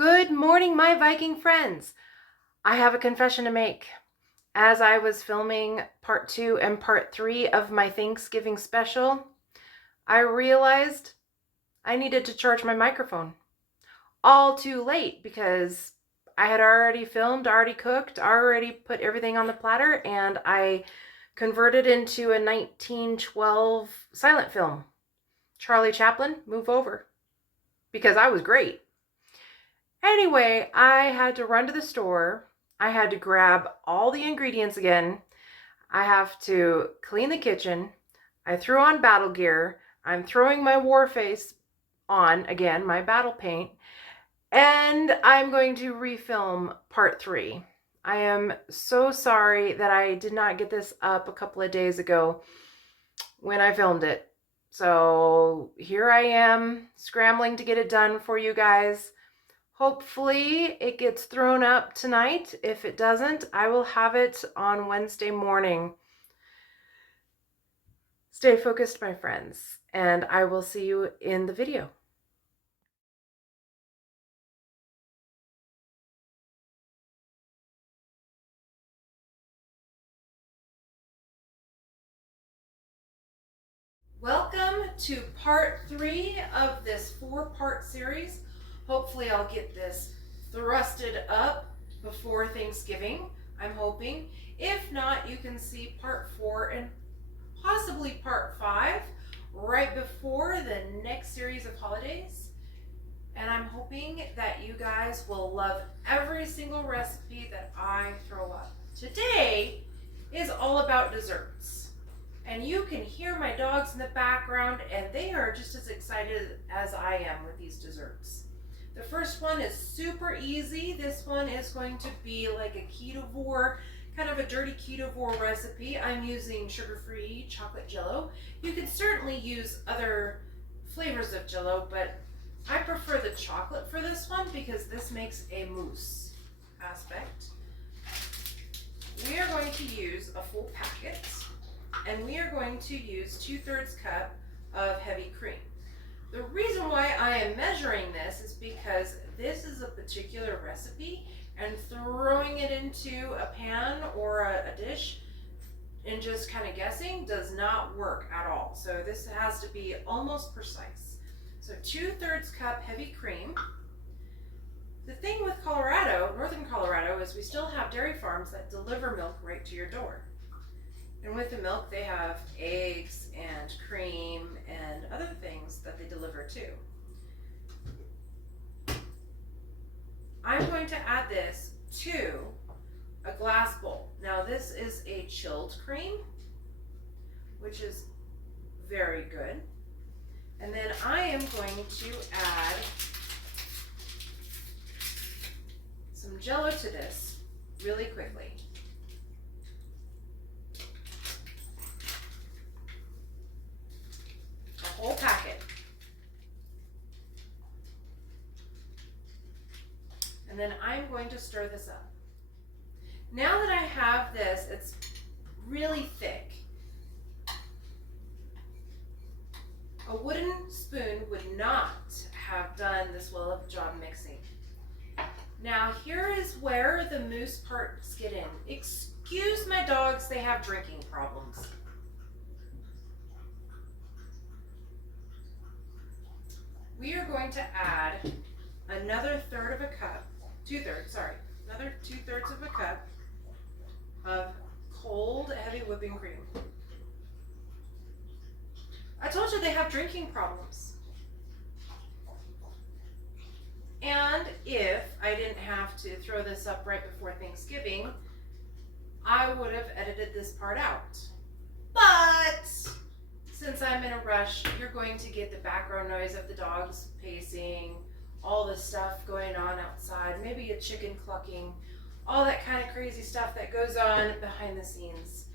Good morning, my Viking friends. I have a confession to make. As I was filming part 2 and part 3 of my Thanksgiving special, I realized I needed to charge my microphone. All too late because I had already filmed, already cooked, already put everything on the platter, and I converted into a 1912 silent film. Charlie Chaplin, move over. Because I was great. Anyway, I had to run to the store. I had to grab all the ingredients again. I have to clean the kitchen. I threw on battle gear. I'm throwing my war face on again, my battle paint. And I'm going to refilm part 3. I am so sorry that I did not get this up a couple of days ago when I filmed it. So here I am scrambling to get it done for you guys. Hopefully it gets thrown up tonight. If it doesn't, I will have it on Wednesday morning. Stay focused, my friends, and I will see you in the video. Welcome to part 3 of this 4-part series. Hopefully I'll get this thrusted up before Thanksgiving, I'm hoping. If not, you can see part 4 and possibly part 5 right before the next series of holidays. And I'm hoping that you guys will love every single recipe that I throw up. Today is all about desserts. And you can hear my dogs in the background, and they are just as excited as I am with these desserts. The first one is super easy. This one is going to be like a ketovore, kind of a dirty ketovore recipe. I'm using sugar-free chocolate jello. You could certainly use other flavors of jello, but I prefer the chocolate for this one because this makes a mousse aspect. We are going to use a full packet. And we are going to use 2/3 cup of heavy cream. The reason why I am measuring this is because this is a particular recipe, and throwing it into a pan or a dish and just kind of guessing does not work at all. So this has to be almost precise. So 2/3 cup heavy cream. The thing with Colorado, northern Colorado, is we still have dairy farms that deliver milk right to your door. And with the milk, they have eggs and cream and other things that they deliver too. I'm going to add this to a glass bowl. Now this is a chilled cream, which is very good. And then I am going to add some jello to this really quickly. Whole packet. And then I'm going to stir this up. Now that I have this, it's really thick. A wooden spoon would not have done this well of a job mixing. Now here is where the mousse parts get in. Excuse my dogs, they have drinking problems. We are going to add another third of a cup, another 2/3 of a cup of cold, heavy whipping cream. I told you they have drinking problems. And if I didn't have to throw this up right before Thanksgiving, I would have edited this part out. But since I'm in a rush, you're going to get the background noise of the dogs pacing, all the stuff going on outside, maybe a chicken clucking, all that kind of crazy stuff that goes on behind the scenes.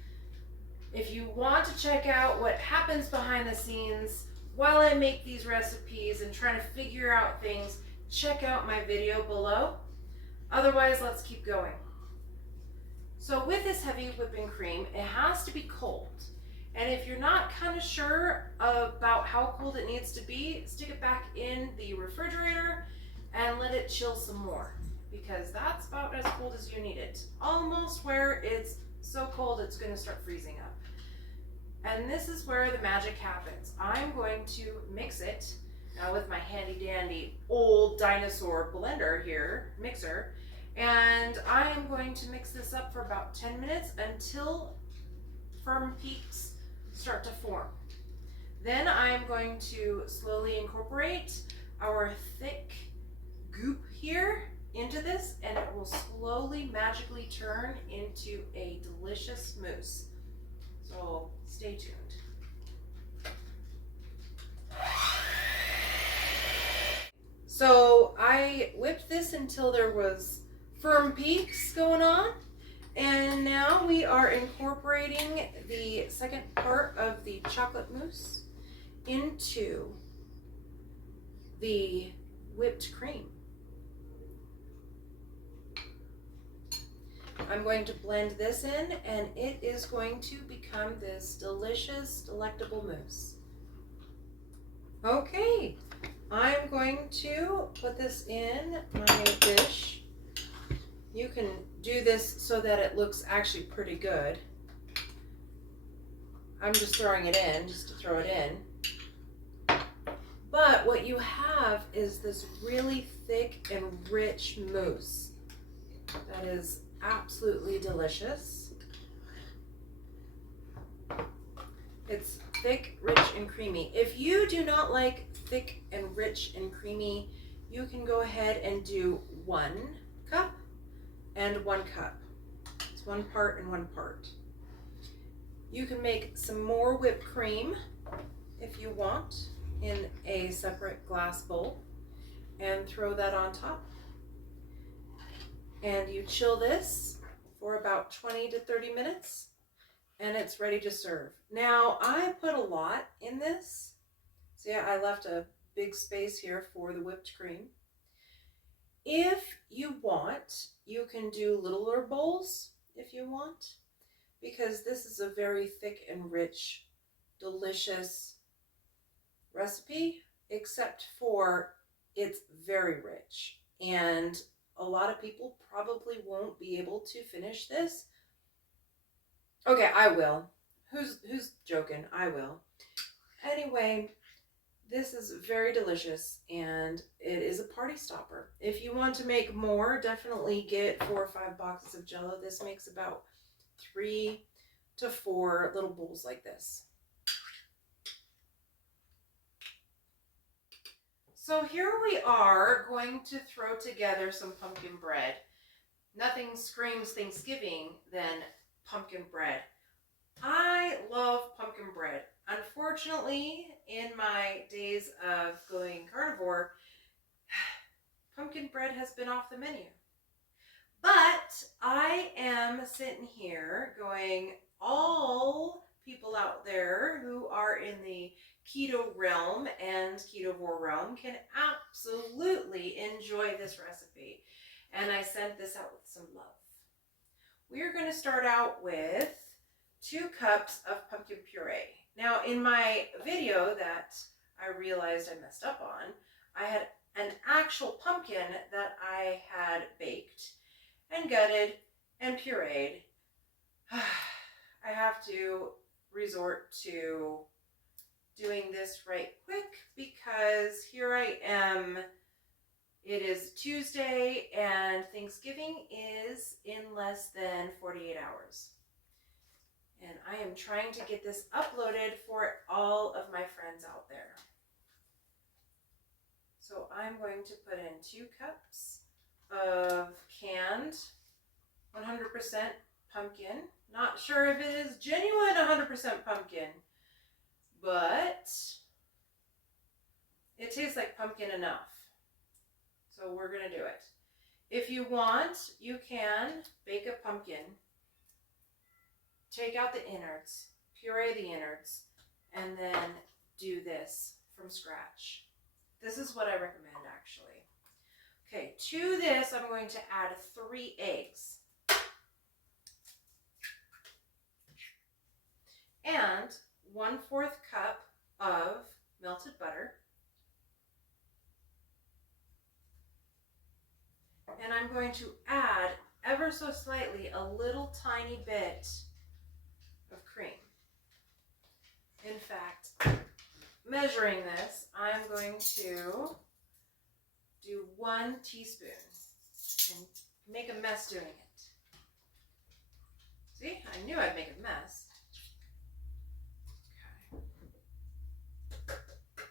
If you want to check out what happens behind the scenes while I make these recipes and trying to figure out things, check out my video below. Otherwise, let's keep going. So with this heavy whipping cream, it has to be cold. And if you're not kind of sure about how cold it needs to be, stick it back in the refrigerator and let it chill some more, because that's about as cold as you need it. Almost where it's so cold it's going to start freezing up. And this is where the magic happens. I'm going to mix it now with my handy dandy old dinosaur blender here, mixer, and I am going to mix this up for about 10 minutes until firm peaks start to form. Then I'm going to slowly incorporate our thick goop here into this, and it will slowly magically turn into a delicious mousse. So stay tuned. So I whipped this until there was firm peaks going on, and now we are incorporating the second part of the chocolate mousse into the whipped cream. I'm going to blend this in, and it is going to become this delicious, delectable mousse. Okay, I'm going to put this in my dish. You can do this so that it looks actually pretty good. I'm just throwing it in, just to throw it in. But what you have is this really thick and rich mousse that is absolutely delicious. It's thick, rich, and creamy. If you do not like thick and rich and creamy, you can go ahead and do 1 cup and 1 cup. It's 1 part and 1 part. You can make some more whipped cream if you want in a separate glass bowl and throw that on top. And you chill this for about 20 to 30 minutes and it's ready to serve. Now I put a lot in this. So yeah, I left a big space here for the whipped cream. If you want, you can do littler bowls if you want, because this is a very thick and rich, delicious recipe, except for it's very rich. And a lot of people probably won't be able to finish this. Okay, I will. Who's joking? I will. Anyway, this is very delicious and it is a party stopper. If you want to make more, definitely get 4 or 5 boxes of Jell-O. This makes about 3 to 4 little bowls like this. So here we are going to throw together some pumpkin bread. Nothing screams Thanksgiving than pumpkin bread. I love pumpkin bread. Unfortunately, in my days of going carnivore, pumpkin bread has been off the menu. But I am sitting here going, all people out there who are in the keto realm and ketovore realm can absolutely enjoy this recipe. And I sent this out with some love. We are going to start out with 2 cups of pumpkin puree. Now in my video that I realized I messed up on, I had an actual pumpkin that I had baked and gutted and pureed. I have to resort to doing this right quick because here I am. It is Tuesday and Thanksgiving is in less than 48 hours. And I am trying to get this uploaded for all of my friends out there. So I'm going to put in 2 cups of canned 100% pumpkin. Not sure if it is genuine 100% pumpkin, but it tastes like pumpkin enough. So we're going to do it. If you want, you can bake a pumpkin, take out the innards, puree the innards, and then do this from scratch. This is what I recommend actually. Okay, to this I'm going to add 3 eggs. And 1/4 cup of melted butter. and I'm going to add ever so slightly a little tiny bit of cream. In fact, measuring this, I'm going to do 1 teaspoon and make a mess doing it. See, I knew I'd make a mess. Okay.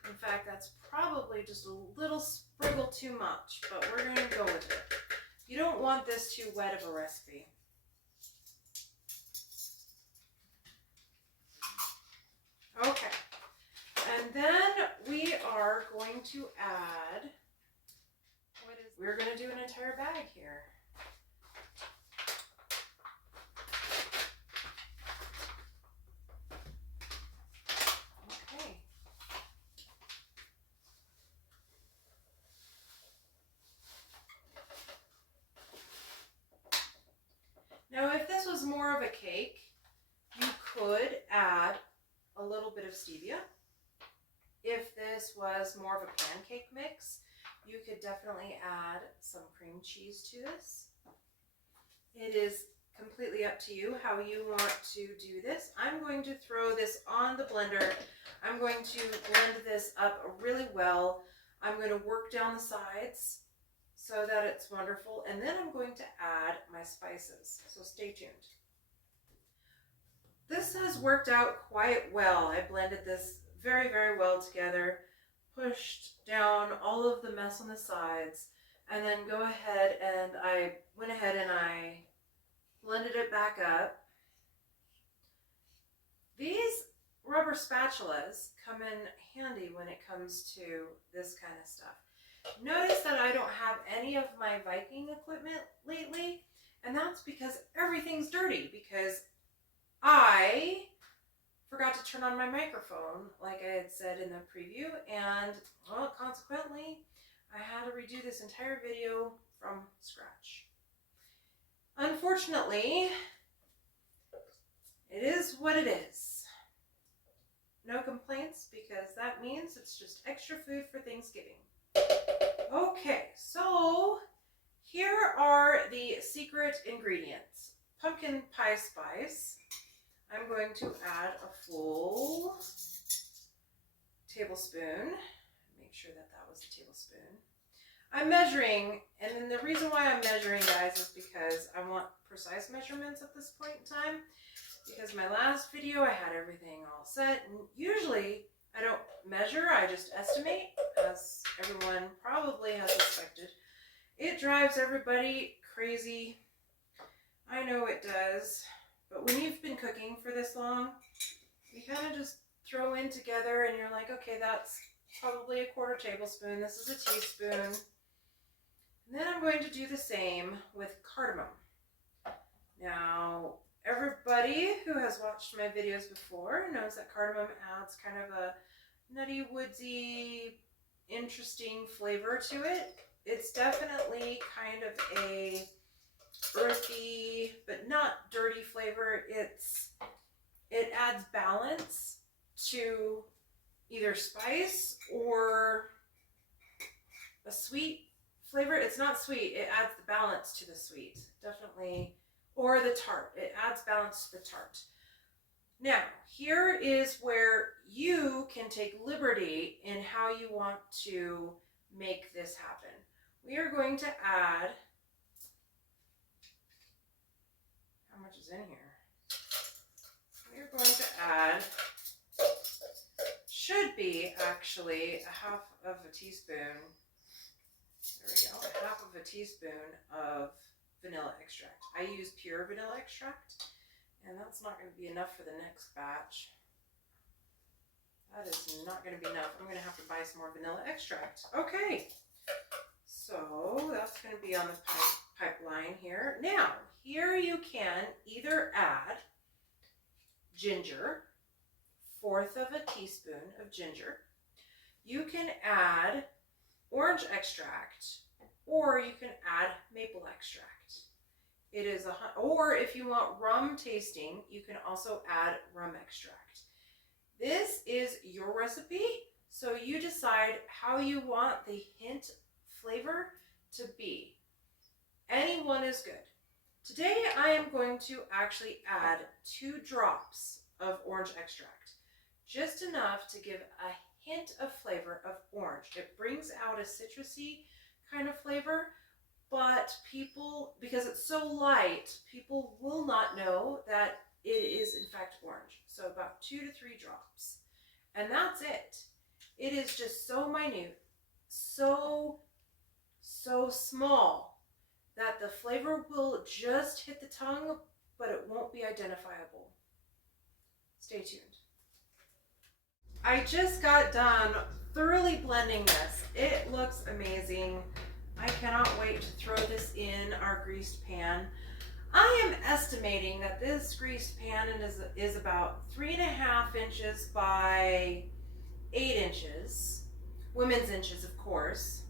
In fact, that's probably just a little sprinkle too much, but we're going to go with it. You don't want this too wet of a recipe. Okay, and then we are going to add, we're going to do an entire bag here. Okay. Now, if this was more of a cake, you could add a little bit of stevia. If this was more of a pancake mix, you could definitely add some cream cheese to this. It is completely up to you how you want to do this. I'm going to throw this on the blender. I'm going to blend this up really well. I'm going to work down the sides so that it's wonderful, and then I'm going to add my spices, so stay tuned. This has worked out quite well. I blended this very, very well together, pushed down all of the mess on the sides, and then I went ahead and I blended it back up. These rubber spatulas come in handy when it comes to this kind of stuff. Notice that I don't have any of my Viking equipment lately, and that's because everything's dirty, because I forgot to turn on my microphone like I had said in the preview, and well, consequently I had to redo this entire video from scratch. Unfortunately, it is what it is. No complaints, because that means it's just extra food for Thanksgiving. Okay, so here are the secret ingredients. Pumpkin pie spice. I'm going to add a full tablespoon. Make sure that that was a tablespoon. I'm measuring, and then the reason why I'm measuring, guys, is because I want precise measurements at this point in time. Because my last video, I had everything all set, and usually I don't measure, I just estimate, as everyone probably has expected. It drives everybody crazy. I know it does. But when you've been cooking for this long, you kind of just throw in together and you're like, okay, that's probably a 1/4 tablespoon. This is a teaspoon. And then I'm going to do the same with cardamom. Now, everybody who has watched my videos before knows that cardamom adds kind of a nutty, woodsy, interesting flavor to it. It's definitely kind of a earthy but not dirty flavor. It adds balance to either spice or a sweet flavor. It's not sweet, it adds the balance to the sweet, definitely, or the tart. It adds balance to the tart. Now, here is where you can take liberty in how you want to make this happen. We are going to add, how much is in here? We are going to add, should be actually a 1/2 teaspoon. There we go, a 1/2 teaspoon of vanilla extract. I use pure vanilla extract, and that's not going to be enough for the next batch. That is not going to be enough. I'm going to have to buy some more vanilla extract. Okay, so that's going to be on the pipeline here. Now, here you can either add ginger, 1/4 teaspoon of ginger. You can add orange extract, or you can add maple extract. It is or if you want rum tasting, you can also add rum extract. This is your recipe, so you decide how you want the hint flavor to be. one is good. Today I am going to actually add 2 drops of orange extract, just enough to give a hint of flavor of orange. It brings out a citrusy kind of flavor, but people, because it's so light, people will not know that it is in fact orange. So about 2 to 3 drops. And that's it. It is just so minute, so small that the flavor will just hit the tongue, but it won't be identifiable. Stay tuned. I just got done thoroughly blending this. It looks amazing. I cannot wait to throw this in our greased pan. I am estimating that this greased pan is about 3.5 inches by 8 inches. Women's inches, of course.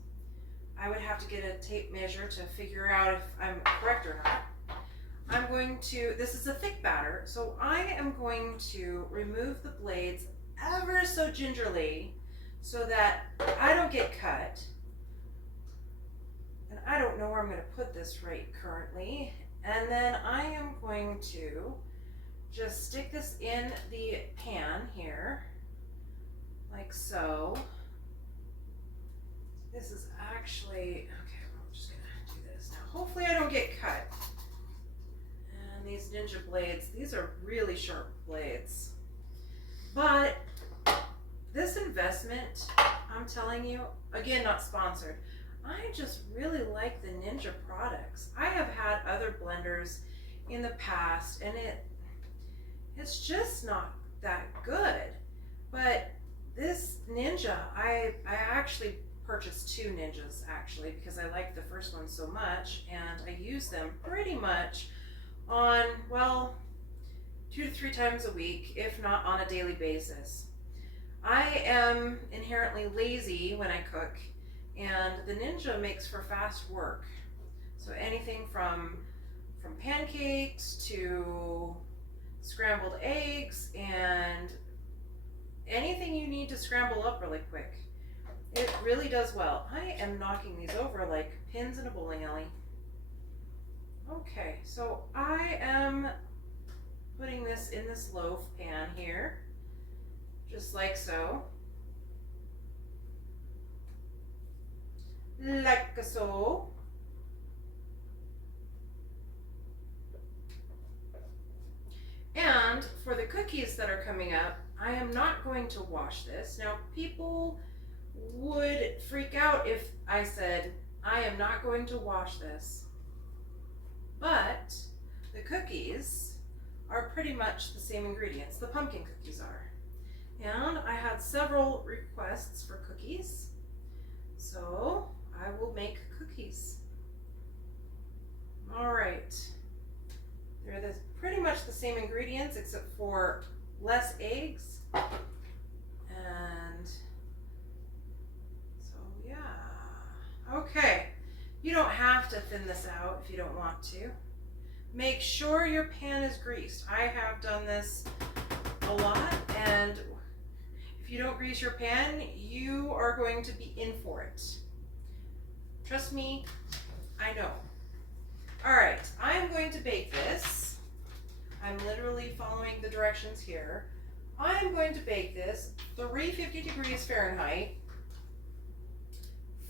I would have to get a tape measure to figure out if I'm correct or not. I'm going to, this is a thick batter, so I am going to remove the blades ever so gingerly so that I don't get cut. And I don't know where I'm going to put this right currently. And then I am going to just stick this in the pan here, like so. This is actually, okay, I'm just gonna do this now. Hopefully I don't get cut. And these ninja blades, these are really sharp blades. But this investment, I'm telling you, again, not sponsored, I just really like the Ninja products. I have had other blenders in the past and it's just not that good. But this Ninja, I actually purchased 2 Ninjas actually because I liked the first one so much, and I use them pretty much on, well, 2 to 3 times a week, if not on a daily basis. I am inherently lazy when I cook, and the Ninja makes for fast work. So anything from pancakes to scrambled eggs and anything you need to scramble up really quick. It really does well. I am knocking these over like pins in a bowling alley. Okay, so I am putting this in this loaf pan here, just like so. Like so. And for the cookies that are coming up, I am not going to wash this. Now, people would freak out if I said, I am not going to wash this. But the cookies are pretty much the same ingredients. The pumpkin cookies are. And I had several requests for cookies. So I will make cookies. All right. They're pretty much the same ingredients except for less eggs. And so, yeah. Okay. You don't have to thin this out if you don't want to. Make sure your pan is greased. I have done this a lot, and if you don't grease your pan, you are going to be in for it. Trust me, I know. All right, I'm going to bake this. I'm literally following the directions here. I'm going to bake this 350 degrees Fahrenheit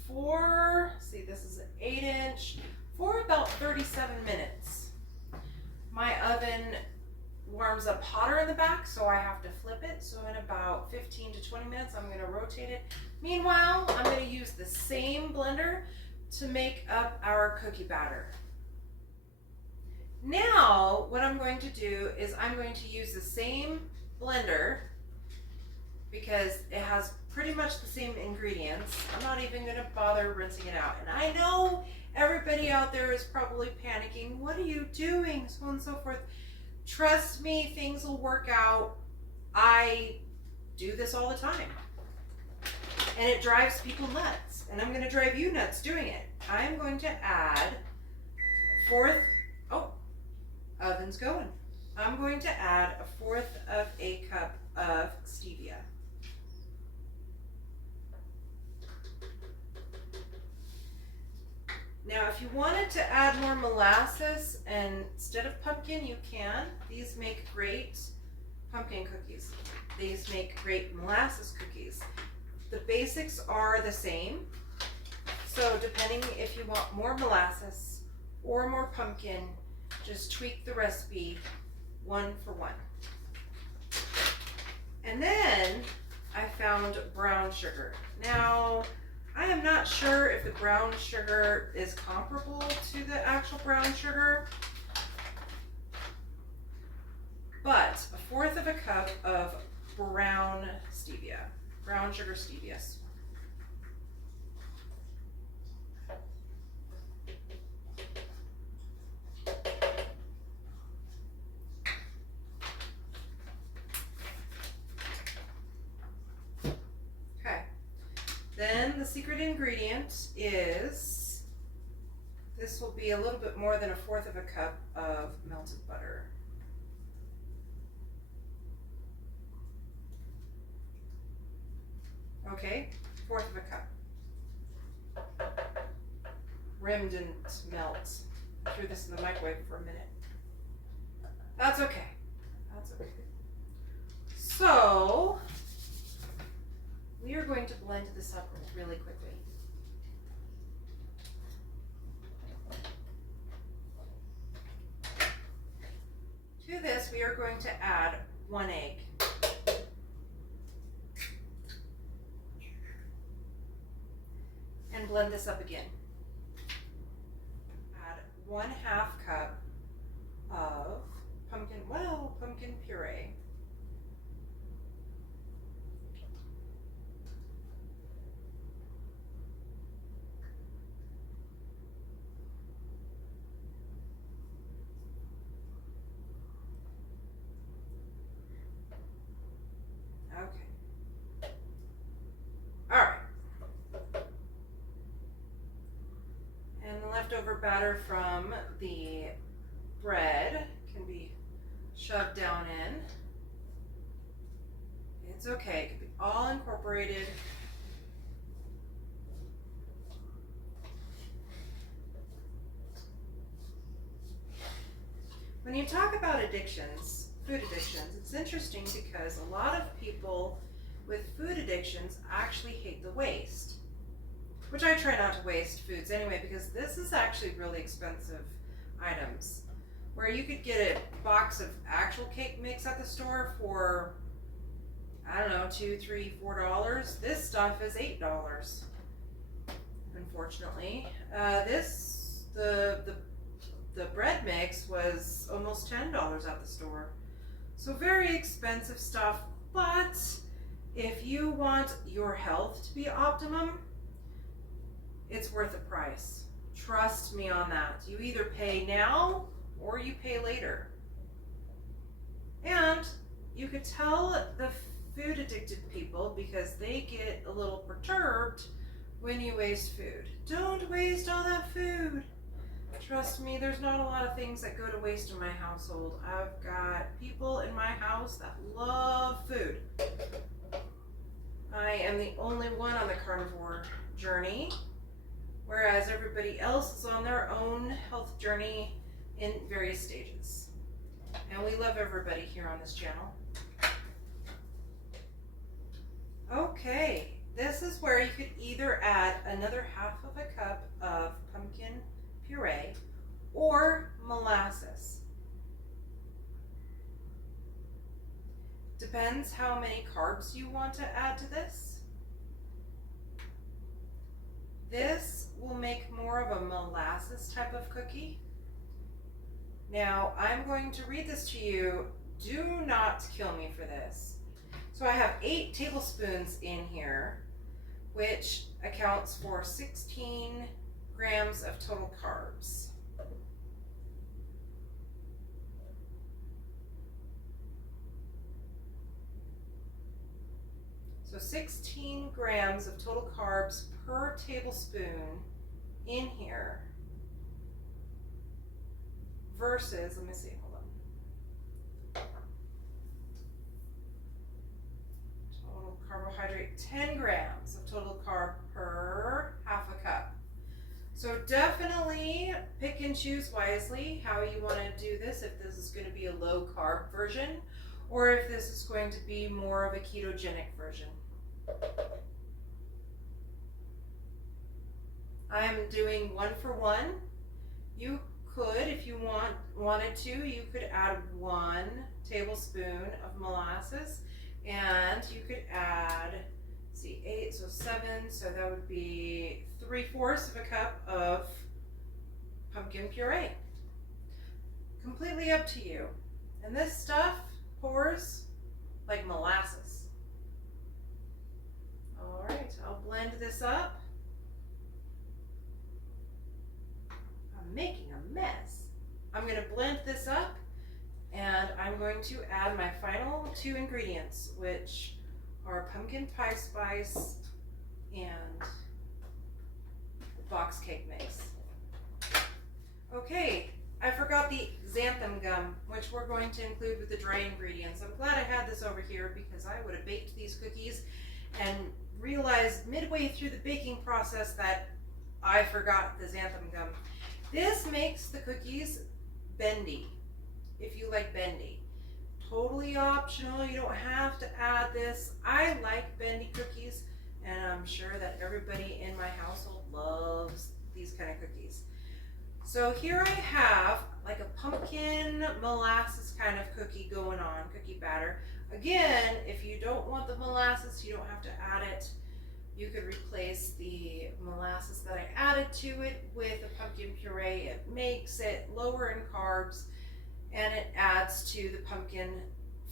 for, see, this is an 8-inch, for about 37 minutes. My oven warms up hotter in the back, so I have to flip it. So in about 15 to 20 minutes, I'm gonna rotate it. Meanwhile, I'm gonna use the same blender to make up our cookie batter. Now, what I'm going to do is I'm going to use the same blender because it has pretty much the same ingredients. I'm not even gonna bother rinsing it out. And I know everybody out there is probably panicking. What are you doing? So on and so forth. Trust me, things will work out. I do this all the time. And it drives people nuts. And I'm gonna drive you nuts doing it. I'm going to add oven's going. I'm going to add 1/4 of a cup of stevia. Now, if you wanted to add more molasses and instead of pumpkin, you can. These make great pumpkin cookies. These make great molasses cookies. The basics are the same. So depending if you want more molasses or more pumpkin, just tweak the recipe 1 for 1. And then I found brown sugar. Now, I am not sure if the brown sugar is comparable to the actual brown sugar, but 1/4 of a cup of brown stevia, brown sugar stevia. Then the secret ingredient is, this will be a little bit more than 1/4 of a cup of melted butter. Okay, 1/4 of a cup. Rim didn't melt. I threw this in the microwave for a minute. That's okay. That's okay. So, we are going to blend this up really quickly. To this, we are going to add 1 egg. And blend this up again. Add 1/2 cup of pumpkin puree. Okay. All right. And the leftover batter from the bread can be shoved down in. It's okay. It can be all incorporated. When you talk about addictions, food addictions, it's interesting because a lot of people with food addictions actually hate the waste, which I try not to waste foods anyway, because this is actually really expensive items. Where you could get a box of actual cake mix at the store for, I don't know, $2, $3, $4. This stuff is $8, unfortunately. The bread mix was almost $10 at the store. So very expensive stuff, but if you want your health to be optimum, it's worth the price. Trust me on that. You either pay now or you pay later. And you could tell the food addicted people because they get a little perturbed when you waste food. Don't waste all that food. Trust me, there's not a lot of things that go to waste in my household. I've got people in my house that love food. I am the only one on the carnivore journey, whereas everybody else is on their own health journey in various stages. And we love everybody here on this channel. Okay, this is where you could either add another 1/2 of a cup of pumpkin puree or molasses. Depends how many carbs you want to add to this. This will make more of a molasses type of cookie. Now, I'm going to read this to you. Do not kill me for this. So I have 8 tablespoons in here, which accounts for 16 grams of total carbs. So 16 grams of total carbs per tablespoon in here versus, let me see, hold on. Total carbohydrate, 10 grams of total carb per 1/2 a cup. So definitely pick and choose wisely how you want to do this, if this is going to be a low carb version or if this is going to be more of a ketogenic version. I'm doing 1 for 1. You could, if you wanted to, you could add 1 tablespoon of molasses, and you could add, see, 8, so 7, so that would be 3/4 of a cup of pumpkin puree. Completely up to you. And this stuff pours like molasses. All right, I'll blend this up. I'm making a mess. I'm going to blend this up, and I'm going to add my final 2 ingredients, which are pumpkin pie spice and box cake mix. Okay, I forgot the xanthan gum, which we're going to include with the dry ingredients. I'm glad I had this over here because I would have baked these cookies and realized midway through the baking process that I forgot the xanthan gum. This makes the cookies bendy, if you like bendy. Totally optional, you don't have to add this. I like bendy cookies, and I'm sure that everybody in my household loves these kind of cookies. So here I have like a pumpkin molasses kind of cookie going on, cookie batter. Again, if you don't want the molasses, you don't have to add it. You could replace the molasses that I added to it with a pumpkin puree. It makes it lower in carbs, and it adds to the pumpkin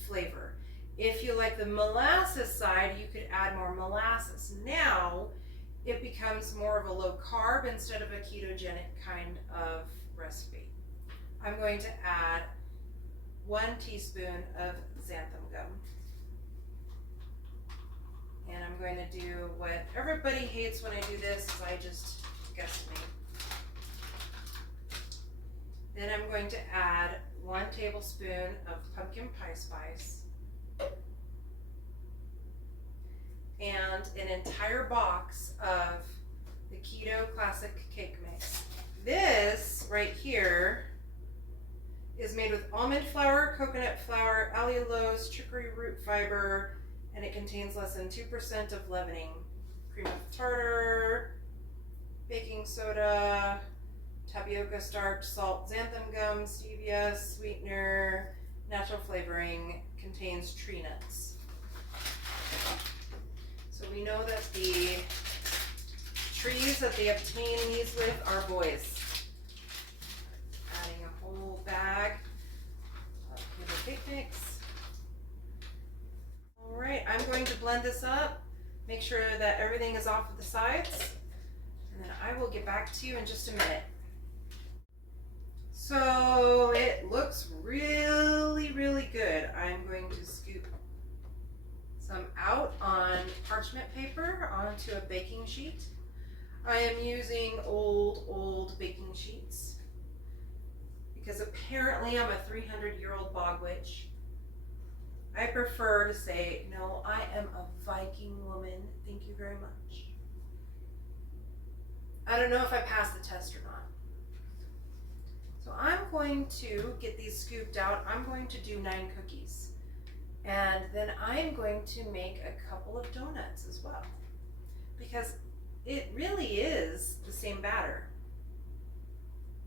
flavor. If you like the molasses side, you could add more molasses. Now it becomes more of a low carb instead of a ketogenic kind of recipe. I'm going to add 1 teaspoon of xanthan gum. And I'm going to do what everybody hates when I do this, is I just guesstimate. Then I'm going to add 1 tablespoon of pumpkin pie spice and an entire box of the Keto Classic Cake Mix. This right here is made with almond flour, coconut flour, allulose, chicory root fiber, and it contains less than 2% of leavening, cream of tartar, baking soda, tapioca starch, salt, xanthan gum, stevia, sweetener, natural flavoring, contains tree nuts. So we know that the trees that they obtain these with are boys. Adding a whole bag of keto cake mix. All right, I'm going to blend this up, make sure that everything is off of the sides, and then I will get back to you in just a minute. So it looks really, really good. I'm going to scoop some out on parchment paper onto a baking sheet. I am using old baking sheets because apparently I'm a 300-year-old bog witch. I prefer to say, no, I am a Viking woman. Thank you very much. I don't know if I passed the test or not. So I'm going to get these scooped out. I'm going to do 9 cookies. And then I'm going to make a couple of donuts as well. Because it really is the same batter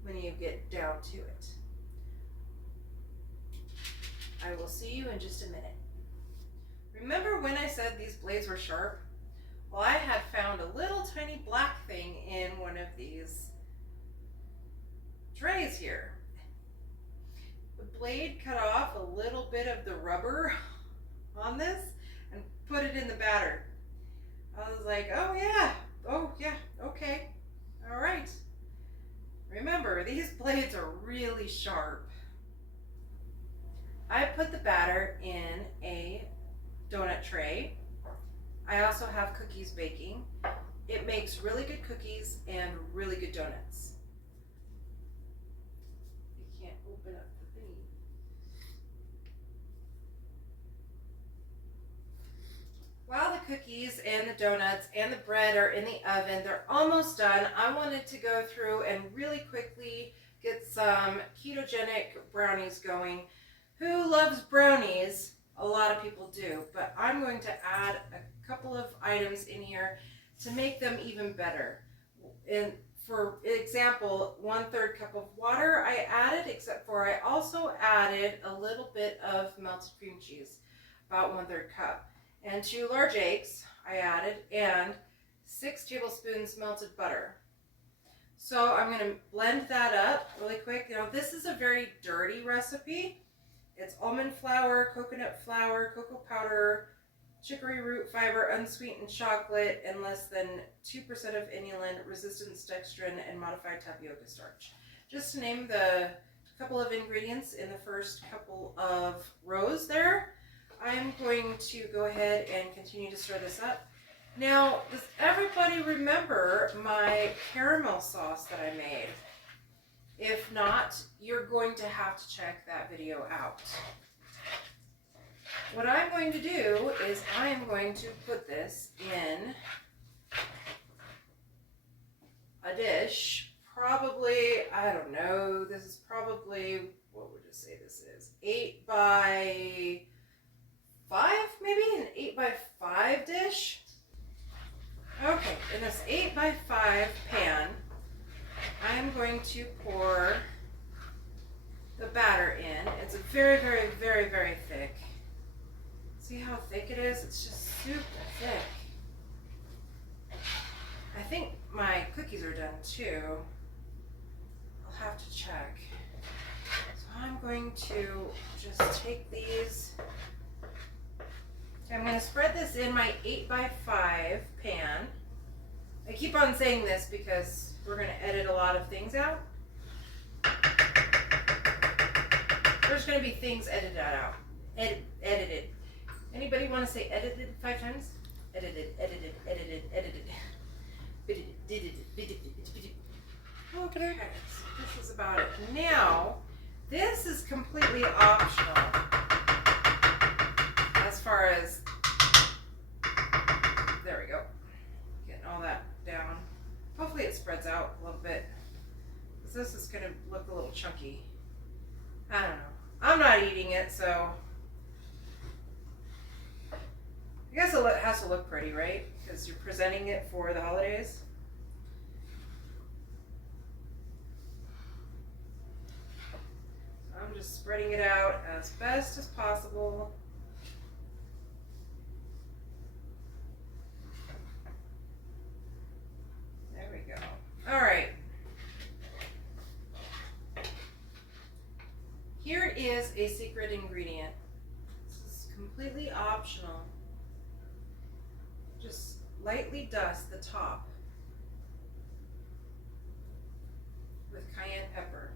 when you get down to it. I will see you in just a minute. Remember when I said these blades were sharp? Well, I had found a little tiny black thing in one of these trays here. The blade cut off a little bit of the rubber on this and put it in the batter. I was like, oh yeah, okay, all right. Remember, these blades are really sharp. I put the batter in a donut tray. I also have cookies baking. It makes really good cookies and really good donuts. You can't open up the thing. While the cookies and the donuts and the bread are in the oven. They're almost done. I wanted to go through and really quickly get some ketogenic brownies going. Who loves brownies? A lot of people do, but I'm going to add a couple of items in here to make them even better. And for example, 1/3 cup of water I added, except for I also added a little bit of melted cream cheese, about 1/3 cup. And 2 large eggs I added, and 6 tablespoons melted butter. So I'm going to blend that up really quick. Now this is a very dirty recipe. It's almond flour, coconut flour, cocoa powder, chicory root fiber, unsweetened chocolate, and less than 2% of inulin, resistance dextrin, and modified tapioca starch. Just to name the couple of ingredients in the first couple of rows there. I'm going to go ahead and continue to stir this up. Now, does everybody remember my caramel sauce that I made? If not, you're going to have to check that video out. What I'm going to do is I am going to put this in a dish, probably, I don't know, this is probably, what would you say this is? 8 by 5, maybe? An 8 by 5 dish? Okay, in this 8 by 5 pan, I'm going to pour the batter in. It's a very, very, very, very thick. See how thick it is? It's just super thick. I think my cookies are done too. I'll have to check. So I'm going to just take these. I'm going to spread this in my 8 by 5 pan. I keep on saying this because we're going to edit a lot of things out. There's going to be things edited out. Edited. Anybody want to say edited 5 times? Edited, edited, edited, edited. Okay, so this is about it. Now, this is completely optional as far as, there we go, getting all that down. Hopefully it spreads out a little bit, because this is going to look a little chunky. I don't know. I'm not eating it, so I guess it has to look pretty, right? Because you're presenting it for the holidays. So I'm just spreading it out as best as possible. There we go. All right. Here is a secret ingredient. This is completely optional. Just lightly dust the top with cayenne pepper.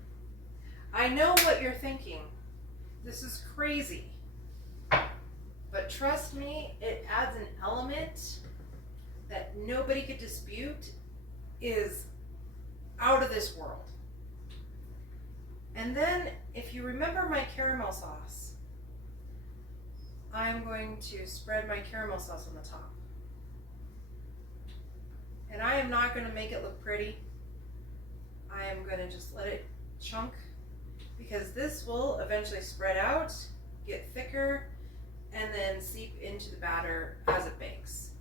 I know what you're thinking. This is crazy. But trust me, it adds an element that nobody could dispute is out of this world. And then, if you remember my caramel sauce, I'm going to spread my caramel sauce on the top. And I am not going to make it look pretty. I am going to just let it chunk, because this will eventually spread out, get thicker, and then seep into the batter as it bakes.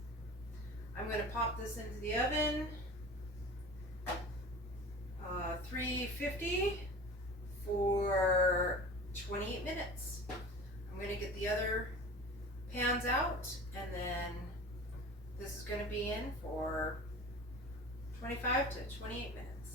I'm going to pop this into the oven, 350 for 28 minutes. I'm going to get the other pans out, and then this is going to be in for 25 to 28 minutes.